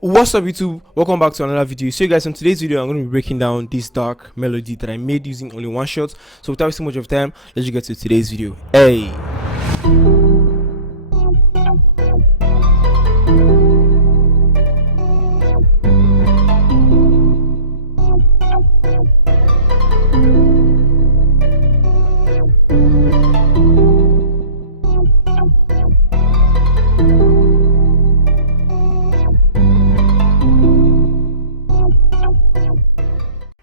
What's up YouTube, welcome back to another video. So guys, in today's video I'm going to be breaking down this dark melody that I made using only one shot. So without wasting much of time, let's just get to today's video. Hey,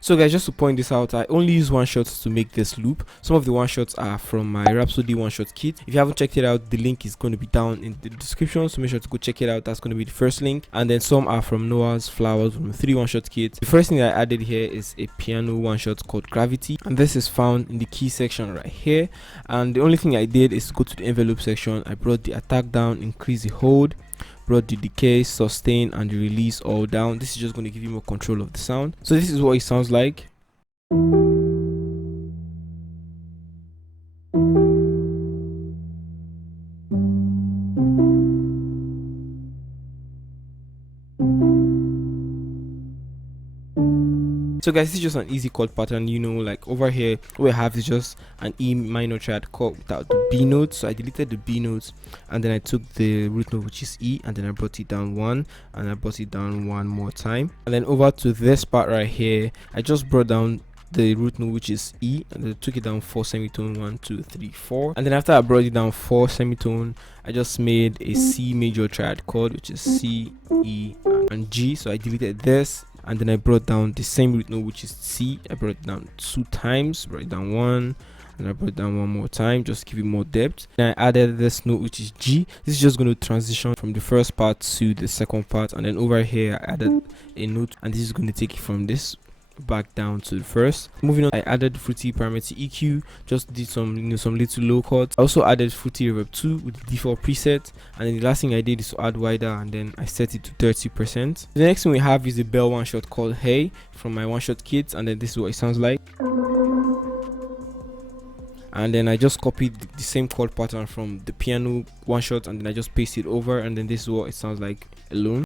so guys, just to point this out, I only use one shot to make this loop. Some of the one shots are from my Rhapsody one shot kit. If you haven't checked it out, the link is going to be down in the description, so make sure to go check it out. That's going to be the first link. And then some are from Noah's Flowers from the 3 one shot kit. The first thing I added here is a piano one shot called Gravity, and this is found in the key section right here. And the only thing I did is go to the envelope section. I brought the attack down, increase the hold, brought the decay, sustain, and the release all down. This is just going to give you more control of the sound. So this is what it sounds like. So guys, this is just an easy chord pattern. You know, like over here what we have is just an E minor triad chord without the B note. So I deleted the B notes, and then I took the root note, which is E, and then I brought it down 1, and I brought it down 1 more time. And then over to this part right here, I just brought down the root note, which is E, and then took it down 4 semitone, 1 2 3 4. And then after I brought it down 4 semitone, I just made a C major triad chord, which is C, E, and G. So I deleted this, and then I brought down the same root note, which is C. I brought it down 2 times, brought it down 1, and I brought it down 1 more time, just to give it more depth. Then I added this note, which is G. This is just going to transition from the first part to the second part. And then over here I added a note, and this is going to take it from this back down to the first. Moving on, I added Fruity parameter EQ, just did some some little low chords. I also added Fruity reverb 2 with the default preset, and then the last thing I did is to add wider, and then I set it to 30%. The next thing we have is the bell one shot called Hey from my one shot kit, and then this is what it sounds like. And then I just copied the same chord pattern from the piano one shot, and then I just pasted it over, and then this is what it sounds like alone.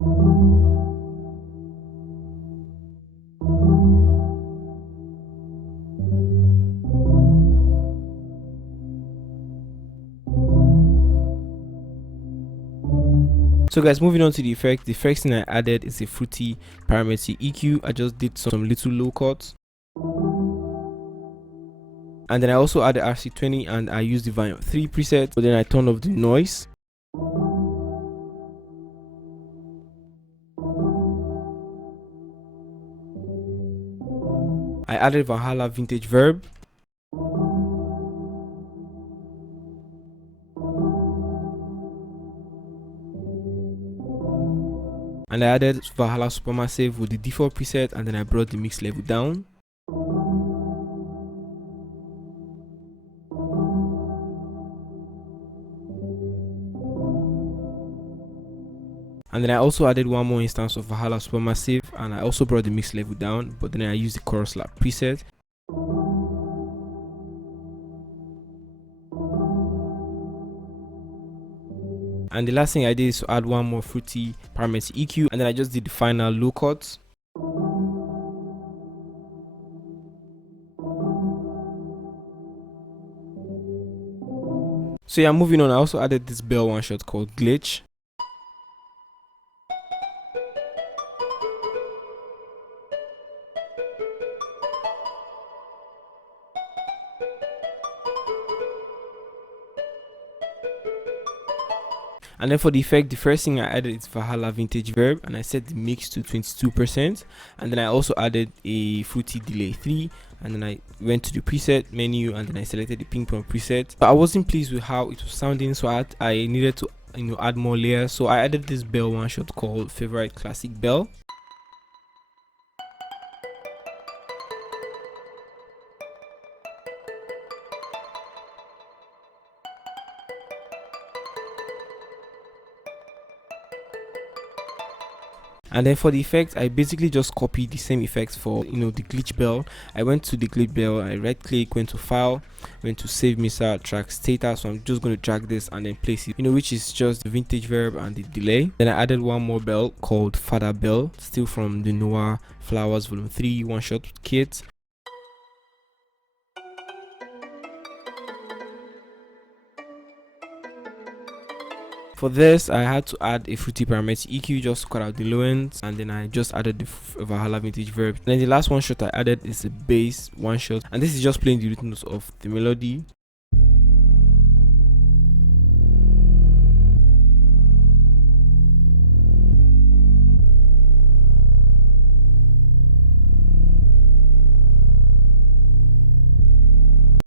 So guys, moving on to the effect. The first thing I added is a Fruity parameter EQ. I just did some little low chords, and then I also added RC20, and I used the volume 3 preset, but then I turned off the noise. I added Valhalla vintage verb, and I added Valhalla Supermassive with the default preset, and then I brought the mix level down. And then I also added one more instance of Valhalla Supermassive, and I also brought the mix level down, but then I used the chorus lap preset. And the last thing I did is to add one more Fruity parameter EQ, and then I just did the final low chords. So yeah, moving on, I also added this bell one shot called Glitch. And then for the effect, the first thing I added is Valhalla vintage verb, and I set the mix to 22%. And then I also added a Fruity delay 3, and then I went to the preset menu, and then I selected the ping pong preset. But I wasn't pleased with how it was sounding, so I needed to add more layers. So I added this bell one shot called Favorite Classic Bell. And then for the effects, I basically just copied the same effects for the glitch bell. I went to the glitch bell, I right click, went to file, went to save mixer track status. So I'm just going to drag this and then place it, which is just the vintage verb and the delay. Then I added one more bell called Father Bell, still from the Noah Flowers Volume 3 one-shot kit. For this, I had to add a fruity parameter EQ just to cut out the low ends, and then I just added the Valhalla vintage verb. And then the last one shot I added is a bass one shot, and this is just playing the rhythms of the melody.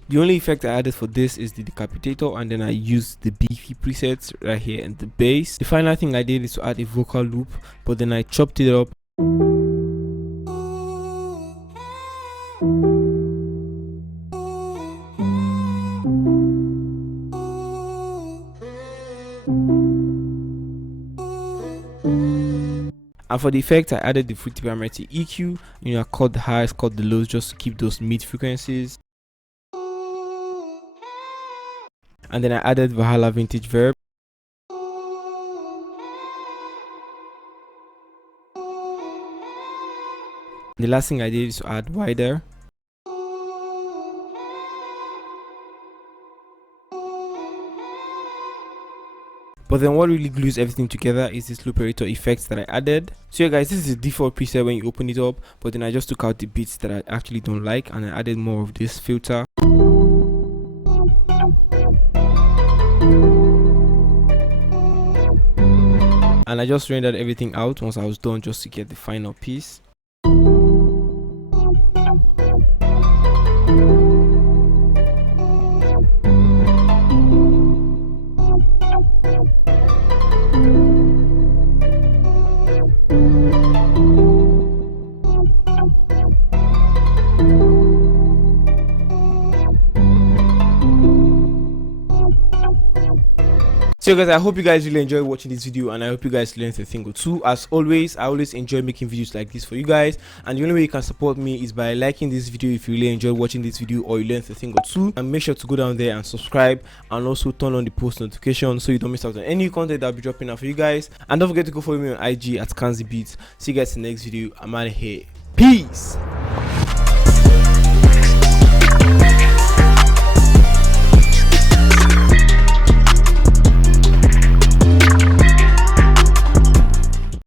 The only effect I added for this is the decapitator, and then I used the beefy presets right here and the bass. The final thing I did is to add a vocal loop, but then I chopped it up. And for the effect, I added the fruity parameter EQ. I cut the highs, cut the lows just to keep those mid frequencies. And then I added Valhalla vintage verb. The last thing I did is to add wider. But then what really glues everything together is this looperator effects that I added. So yeah guys, this is the default preset when you open it up, but then I just took out the bits that I actually don't like and I added more of this filter. And I just rendered everything out once I was done just to get the final piece. So guys, I hope you guys really enjoy watching this video, and I hope you guys learned a thing or two. As always, I always enjoy making videos like this for you guys, and the only way you can support me is by liking this video if you really enjoy watching this video or you learned a thing or two. And make sure to go down there and subscribe, and also turn on the post notifications so you don't miss out on any content that I'll be dropping out for you guys. And don't forget to go follow me on IG at Kanzii. See you guys in the next video. I'm out of here. Peace.